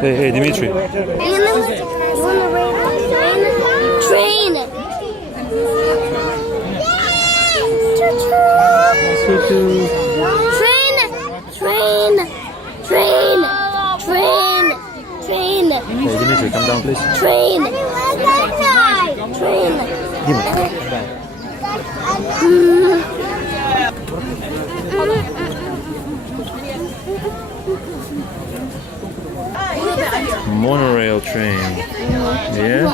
Hey, Dimitri. Train. Train. Hey, Dimitri, come down, please. Train. Monorail train. Yeah?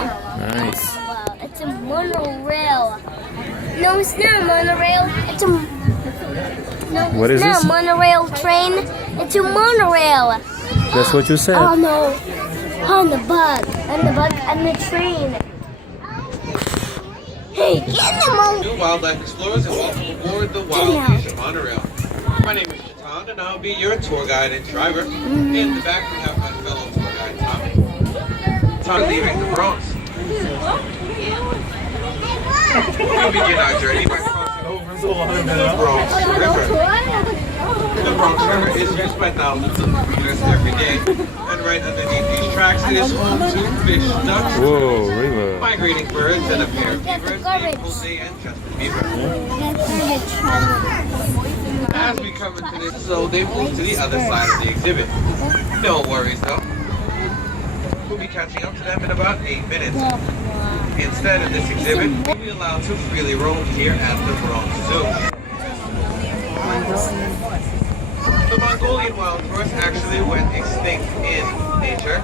Nice. Wow, it's a monorail. No, it's not a monorail. It's a What is not this? a monorail train. It's a monorail. That's what you said. Oh no! On the bug, and the train. Hey, get in the monorail. New wildlife explorers and welcome aboard the Wild Asia Monorail. My name is Chatan and I'll be your tour guide and driver. In the back we have my fellow tour guide Tommy. Tommy leaving the Bronx. We begin our journey by crossing over the Bronx River. The Bronx River is used by thousands of commuters every day. And right underneath these tracks it is home to fish, ducks, Whoa, river. migrating birds, and a pair of beavers named Jose and Justin Bieber. As we come into this, so they move to the other side of the exhibit. No worries though. We'll be catching up to them in about 8 minutes. Instead of this exhibit, we'll be allowed to freely roam here at the Bronx Zoo. The Mongolian wild horse actually went extinct in nature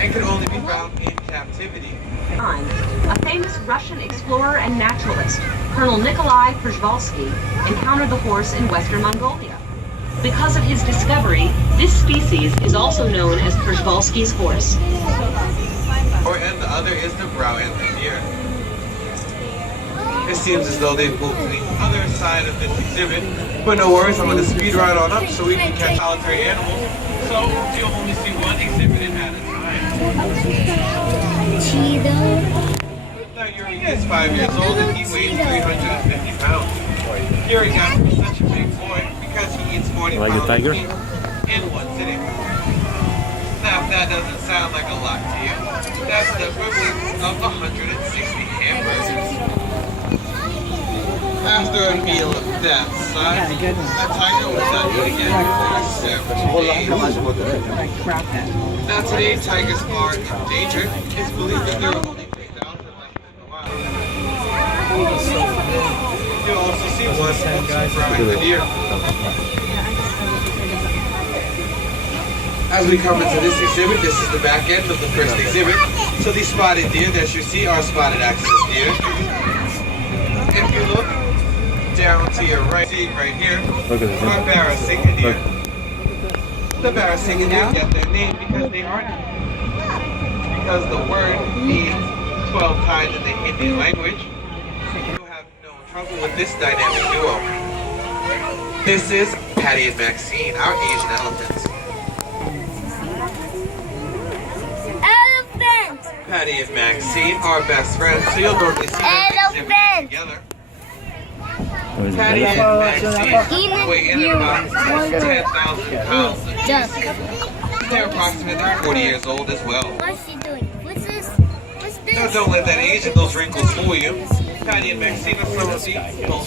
and could only be found in captivity. A famous Russian explorer and naturalist, Colonel Nikolai Przewalski, encountered the horse in western Mongolia. Because of his discovery, this species is also known as Przewalski's horse. And the other is the brow and the deer. It seems as though they've moved to the other side of this exhibit, but no worries, I'm going to speed right on up so we can catch solitary animals, so you'll only see one exhibit at a time. Now Yuri is 5 years old and he weighs 350 pounds. Yuri got to be such a big boy because he eats 40 Like a pounds tiger? of meat in one sitting. Now if that doesn't sound like a lot to you, that's the equivalent of 160 hamburgers. After a meal of that size, a tiger will not eat again for 7 days. Now today, tigers are endangered. It's believed that there are only 3,000 left in the wild. You'll also see one from the deer. As we come into this exhibit, this is the back end of the first exhibit. So these spotted deer that you see are spotted access deer. If you look down to your right, see right here, are Barasingha deer. The Barasingha deer get their name because they are, because the word means 12 times in the Indian language. You have no trouble with this dynamic duo. This is Patty and Maxine, our Asian elephants. Patty and Maxine are best friends, so you'll normally see them exhibiting together. Patty and Maxine weigh in at about 10,000 pounds apiece. They're approximately 40 years old as well. What's she doing? What's this? What's this? Now don't let that age and those wrinkles fool you. Patty and Maxine are some of the most